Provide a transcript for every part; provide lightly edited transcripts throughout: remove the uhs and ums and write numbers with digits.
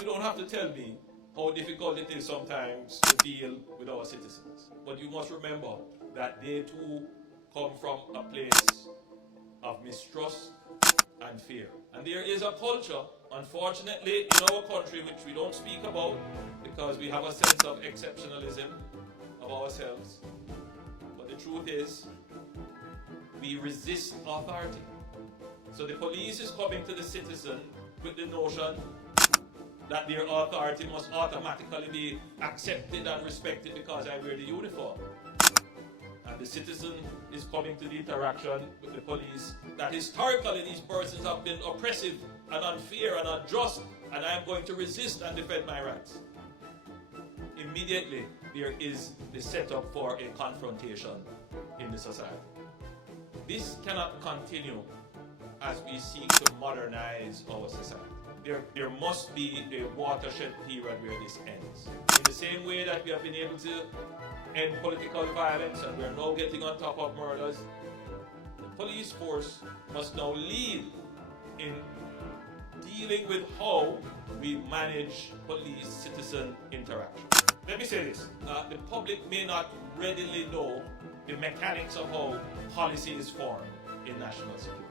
You don't have to tell me how difficult it is sometimes to deal with our citizens. But you must remember that they too come from a place of mistrust and fear. And there is a culture, unfortunately, in our country which we don't speak about because we have a sense of exceptionalism of ourselves. But the truth is, we resist authority. So the police is coming to the citizen with the notion that their authority must automatically be accepted and respected because I wear the uniform. And the citizen is coming to the interaction with the police that historically these persons have been oppressive and unfair and unjust, and I am going to resist and defend my rights. Immediately, there is the setup for a confrontation in the society. This cannot continue as we seek to modernize our society. There must be a watershed period where this ends. In the same way that we have been able to end political violence and we are now getting on top of murders, the police force must now lead in dealing with how we manage police-citizen interaction. Let me say this, the public may not readily know the mechanics of how policy is formed in national security.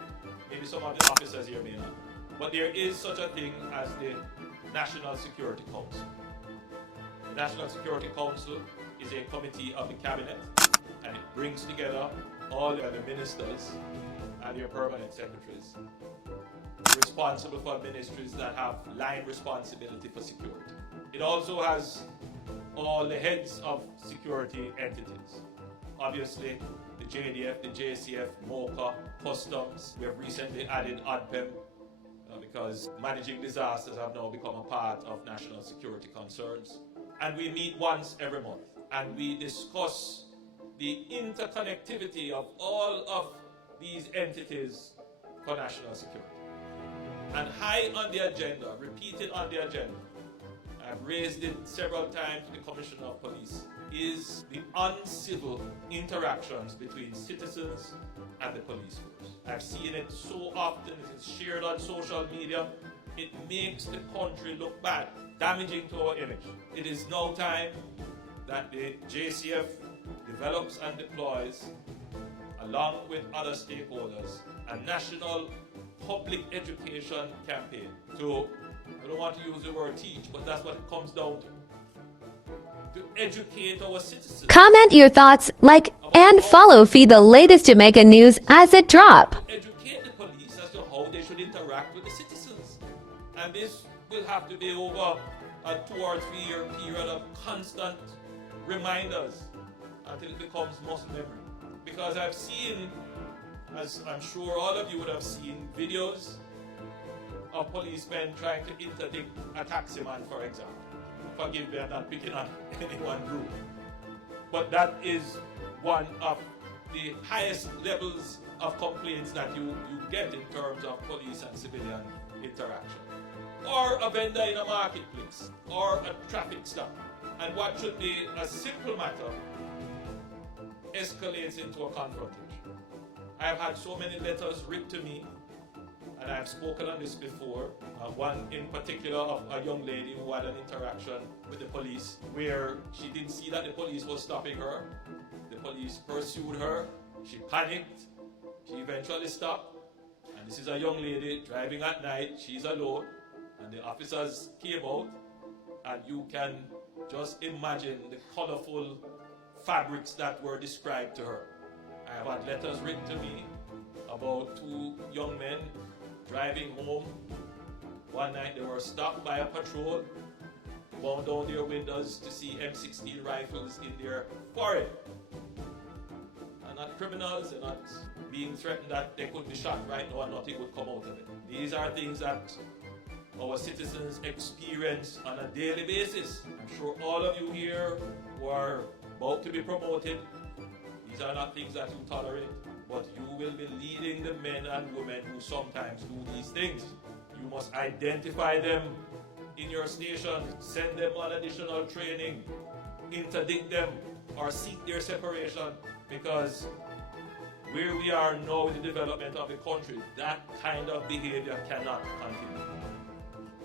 Maybe some of the officers here may not. But there is such a thing as the National Security Council. The National Security Council is a committee of the cabinet, and it brings together all the ministers and their permanent secretaries responsible for ministries that have line responsibility for security. It also has all the heads of security entities. Obviously, the JDF, the JCF, MOCA, Customs. We have recently added ODPEM because managing disasters have now become a part of national security concerns. And we meet once every month and we discuss the interconnectivity of all of these entities for national security. And high on the agenda, repeated on the agenda, I've raised it several times to the Commissioner of Police, is the uncivil interactions between citizens and the police force. I've seen it so often, it's shared on social media. It makes the country look bad, damaging to our image. It is now time that the JCF develops and deploys, along with other stakeholders, a national public education campaign to, I don't want to use the word teach, but that's what it comes down to educate our citizens. Comment your thoughts, like, and follow Feed the latest Jamaica news as it drop. Educate the police as to how they should interact with the citizens. And this will have to be over a 2 or 3 year period of constant reminders until it becomes muscle memory. Because I've seen, as I'm sure all of you would have seen, videos of policemen trying to interdict a taxi man, for example. Forgive me, I'm not picking on any one group. But that is one of the highest levels of complaints that you get in terms of police and civilian interaction. Or a vendor in a marketplace, or a traffic stop. And what should be a simple matter escalates into a confrontation. I have had so many letters written to me, and I've spoken on this before. One in particular of a young lady who had an interaction with the police where she didn't see that the police was stopping her. The police pursued her. She panicked. She eventually stopped. And this is a young lady driving at night. She's alone. And the officers came out. And you can just imagine the colorful fabrics that were described to her. I have had letters written to me about 2 young men driving home. One night they were stopped by a patrol, wound down their windows to see M16 rifles in their forehead. And not criminals, they're not being threatened that they could be shot right now and nothing would come out of it. These are things that our citizens experience on a daily basis. I'm sure all of you here who are about to be promoted, these are not things that you tolerate, but you will be leading the men and women who sometimes do these things. You must identify them in your station, send them on additional training, interdict them, or seek their separation, because where we are now in the development of the country, that kind of behavior cannot continue.